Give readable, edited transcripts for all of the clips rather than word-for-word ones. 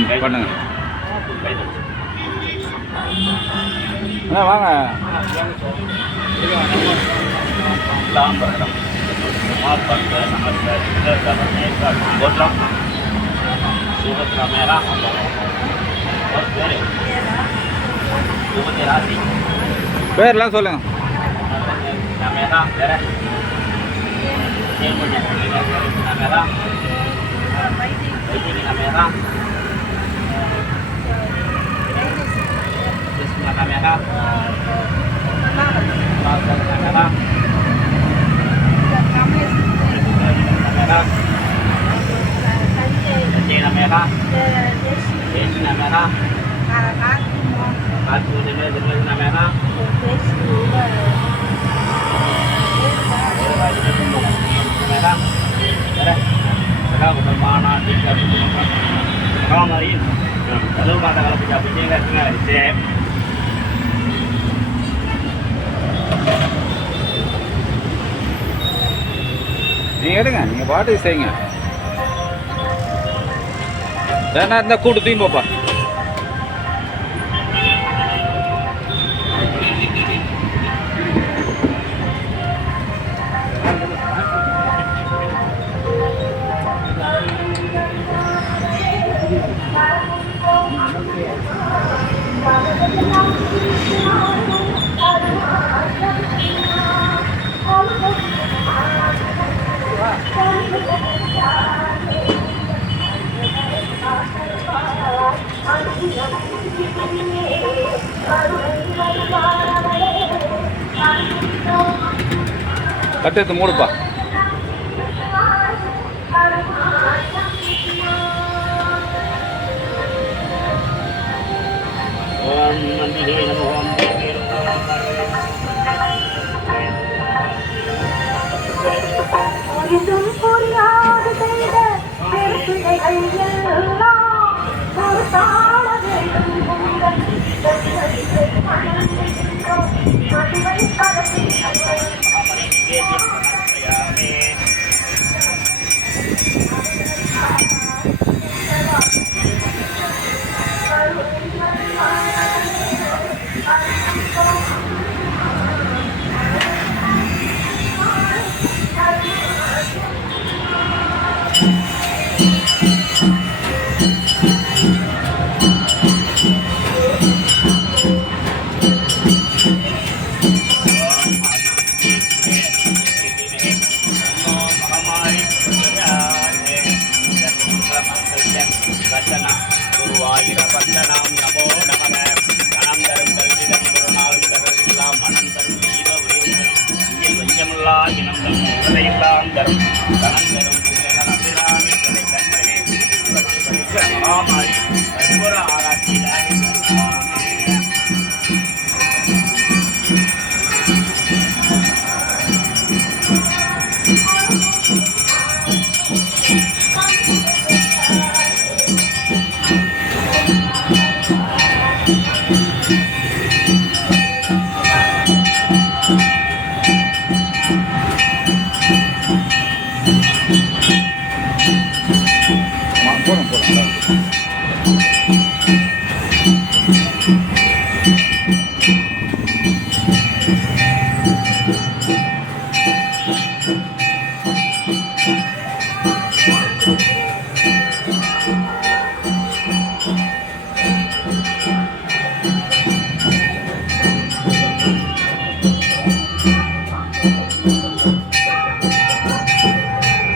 பண்ணுங்க. வாங்க பேர்லாம் சொல்லுங்க. kamera நீங்கள் எடுங்க, நீங்கள் பாட்டுக்கு செய்யுங்க. ஏன்னா இருந்தால் கூட்டு தூக்கி போப்பா. கட்டத்து மூடுப்பா.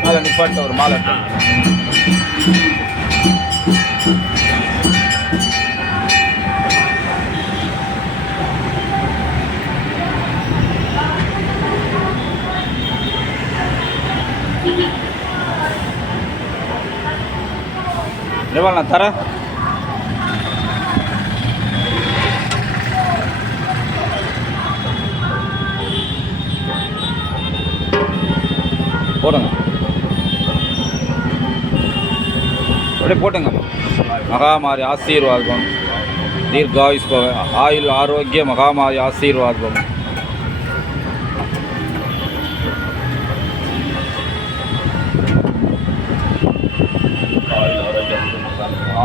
மாலை நிப்பாட்ட ஒரு மாலை எவ்வளோ நான் தரேன். போடுங்க, அப்படியே போட்டுங்க. மகாமாரி ஆசீர்வாதம், தீர்காயுஷ் ஆயுள் ஆரோக்கிய மகாமாரி ஆசீர்வாதம்.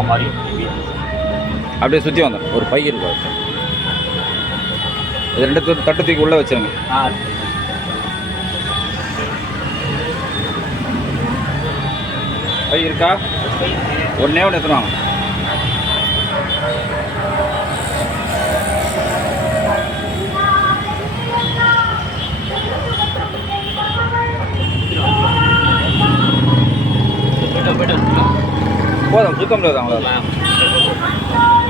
மாதிரி அப்படியே சுற்றி வந்தோம் ஒரு பை இருக்கும் அது. இது ரெண்டு தட்டு தூக்கி உள்ளே வச்சுருங்க. பை இருக்கா? ஒன்றே ஒன்று எடுத்துருவாங்க. போதும் சுத்தம் முடியாது அவங்கள.